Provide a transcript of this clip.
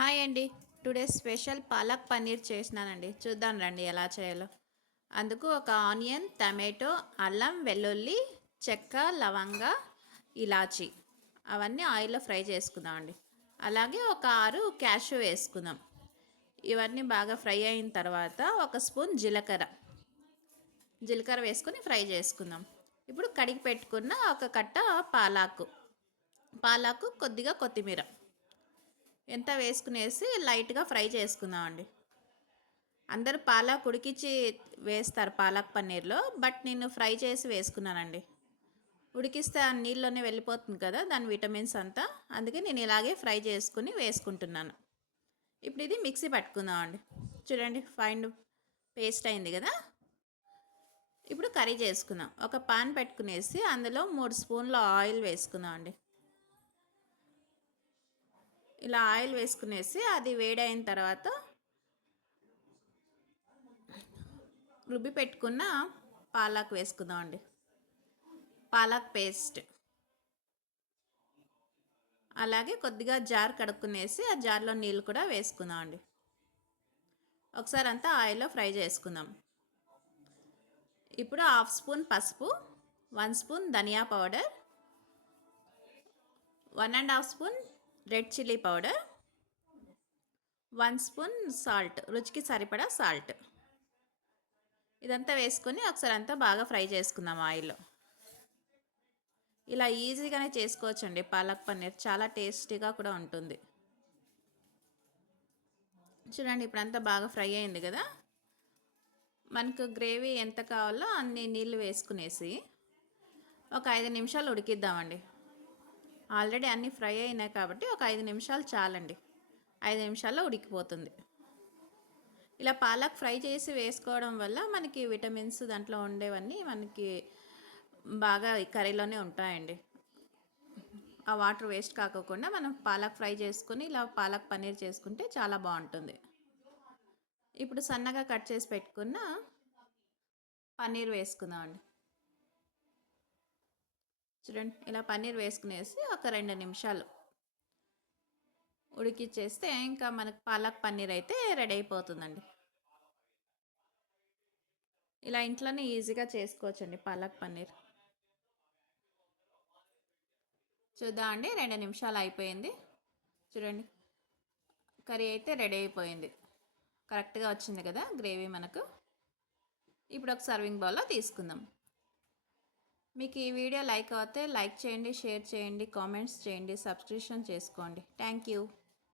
Hi అండి. Today special palak paneer చేసినానండి. చూద్దాం రండి ఎలా చేయాలో. అందుకు ఒక ఆనియన్, టమాటో, అల్లం, వెల్లుల్లి, చెక్క, లవంగ, ఇలాచి అవన్నీ ఆయిల్లో ఫ్రై చేసుకుందామండి. అలాగే ఒక 6 క్యాషు వేసుకుందాం. ఇవన్నీ బాగా ఫ్రై అయిన తర్వాత ఒక స్పూన్ జీలకర్ర వేసుకొని ఫ్రై చేసుకుందాం. ఇప్పుడు కడిగి పెట్టుకున్న ఒక కట్ట పాలాకు కొద్దిగా కొత్తిమీర ఎంత వేసుకునేసి లైట్గా ఫ్రై చేసుకుందామండి. అందరూ పాలక్ ఉడికించి వేస్తారు పాలక్ పన్నీర్లో, బట్ నేను ఫ్రై చేసి వేసుకున్నానండి. ఉడికిస్తే ఆ నీళ్ళలోనే వెళ్ళిపోతుంది కదా దాని విటమిన్స్ అంతా, అందుకే నేను ఇలాగే ఫ్రై చేసుకుని వేసుకుంటున్నాను. ఇప్పుడు ఇది మిక్సీ పట్టుకుందామండి. చూడండి ఫైన్ పేస్ట్ అయింది కదా. ఇప్పుడు కర్రీ చేసుకుందాం. ఒక పాన్ పెట్టుకునేసి అందులో 3 స్పూన్ల ఆయిల్ వేసుకుందామండి. ఇలా ఆయిల్ వేసుకునేసి అది వేడైన తర్వాత రుబ్బి పెట్టుకున్న పాలక్ వేసుకుందామండి. పాలక్ పేస్ట్ అలాగే కొద్దిగా జార్ కడుక్కునేసి ఆ జార్లో నీళ్ళు కూడా వేసుకుందామండి. ఒకసారి అంతా ఆయిల్లో ఫ్రై చేసుకుందాం. ఇప్పుడు 1/2 స్పూన్ పసుపు, 1 spoon dhania powder, 1.5 spoon red chilli powder, 1 spoon salt, రుచికి సరిపడా సాల్ట్, ఇదంతా వేసుకొని ఒకసారి అంతా బాగా ఫ్రై చేసుకుందాం ఆయిల్లో. ఇలా ఈజీగానే చేసుకోవచ్చండి పాలక్ పన్నీర్, చాలా టేస్టీగా కూడా ఉంటుంది. చూడండి ఇప్పుడంతా బాగా ఫ్రై అయింది కదా. మనకు గ్రేవీ ఎంత కావాలో అన్ని నీళ్ళు వేసుకునేసి ఒక 5 నిమిషాలు ఉడికిద్దామండి. ఆల్రెడీ అన్నీ ఫ్రై అయినాయి కాబట్టి ఒక 5 నిమిషాలు చాలండి. 5 నిమిషాల్లో ఉడికిపోతుంది. ఇలా పాలక్ ఫ్రై చేసి వేసుకోవడం వల్ల మనకి విటమిన్స్ దాంట్లో ఉండేవన్నీ మనకి బాగా కర్రీలోనే ఉంటాయండి. ఆ వాటర్ వేస్ట్ కాకోకుండా మనం పాలక్ ఫ్రై చేసుకుని ఇలా పాలక్ పన్నీర్ చేసుకుంటే చాలా బాగుంటుంది. ఇప్పుడు సన్నగా కట్ చేసి పెట్టుకున్న పన్నీర్ వేసుకుందామండి. చూడండి ఇలా పన్నీర్ వేసుకునేసి ఒక 2 నిమిషాలు ఉడికిచ్చేస్తే ఇంకా మనకు పాలక్ పన్నీర్ అయితే రెడీ అయిపోతుందండి. ఇలా ఇంట్లోనే ఈజీగా చేసుకోవచ్చండి పాలక్ పన్నీర్. చూద్దామండి 2 నిమిషాలు అయిపోయింది. చూడండి కర్రీ అయితే రెడీ అయిపోయింది. కరెక్ట్గా వచ్చింది కదా గ్రేవీ మనకు. ఇప్పుడు ఒక సర్వింగ్ బౌల్లో తీసుకుందాం. మీకు ఈ వీడియో లైక్ అవుతే లైక్ చేయండి, షేర్ చేయండి, కామెంట్స్ చేయండి, సబ్స్క్రిప్షన్ చేసుకోండి. Thank you.